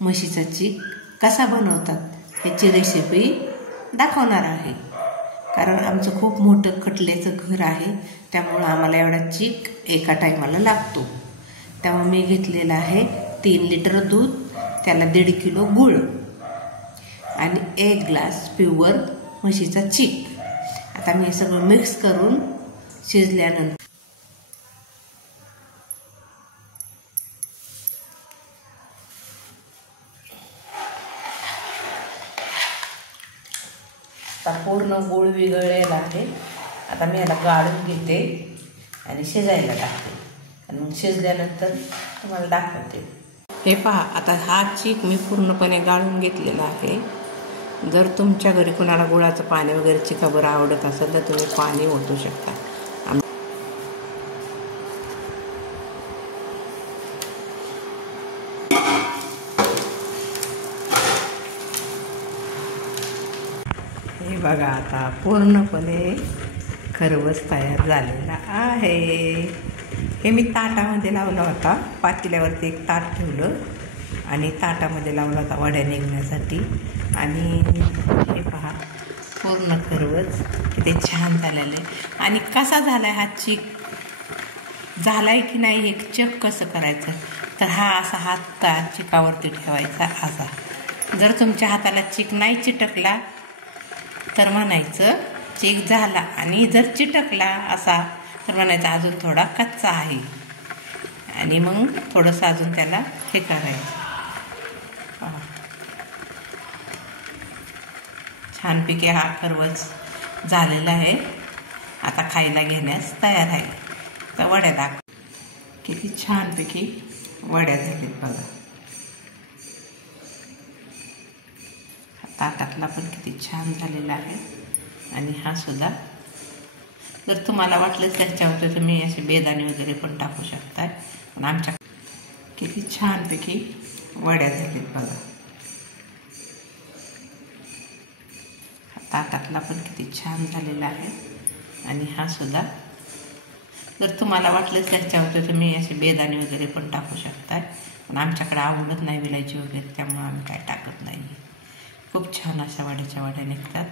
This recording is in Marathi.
म्हशीचा चीक कसा बनवतात ह्याची रेसिपी दाखवणार आहे। कारण आमचं खूप मोठं खटल्याचं घर आहे, त्यामुळं आम्हाला एवढा चीक एका टायमाला लागतो। त्यामुळे मी घेतलेला आहे 3 लिटर दूध, त्याला 1.5 किलो गूळ आणि 1 ग्लास प्युअर म्हशीचा चीक। आता मी हे सगळं मिक्स करून शिजल्यानंतर आता पूर्ण गूळ विरघळलेला आहे। आता मी याला गाळून घेते आणि शिजायला टाकते आणि मग शिजल्यानंतर तुम्हाला दाखवते। हे पहा, आता हा चीक मी पूर्णपणे गाळून घेतलेला आहे। जर तुमच्या घरी कोणाला गुळाचं पाणी वगैरे चिकाबरं आवडत असेल तर तुम्ही पाणी ओतू शकता। हे बघा, आता पूर्णपणे खरवस तयार झालेला आहे। हे मी ताटामध्ये लावला होता, पातेल्यावरती एक ताट ठेवलं आणि ताटामध्ये लावला होता वड्या निघण्यासाठी। आणि हे पहा, पूर्ण खरवस किती छान झालेलं आहे। आणि कसा झाला आहे हा चीक, झाला आहे की नाही हे चेक कसं करायचं, तर हा असा हात चिकावरती ठेवायचा असा। जर तुमच्या हाताला चीक नाही चिटकला तर म्हणायचं चीक झाला, आणि जर चिटकला असा तर म्हणायचं अजून थोडा कच्चा आहे, आणि मग थोडंसं अजून त्याला हे करायचं। छानपैकी हा खरवस झालेला आहे, आता खायला घेण्यास तयार आहे। तर वड्या दाखव, किती छानपैकी वड्या झालीत बघा। ताटातला पण किती छान झालेला आहे, आणि हा सुद्धा। जर तुम्हाला वाटलं त्याच्यावर तुम्ही असे बेदाणे वगैरे पण टाकू शकता, पण आमच्या किती छानपैकी वड्या झालीत बघा। ताटातला पण किती छान झालेला आहे, आणि हा सुद्धा। जर तुम्हाला वाटलं त्याच्यावर तुम्ही असे बेदाणे वगैरे पण टाकू शकता, पण आमच्याकडे आवडत नाही विलायची वगैरे, त्यामुळे आम्ही काय टाकत नाही। खूप छान अशा वड्याच्या वड्या निघतात।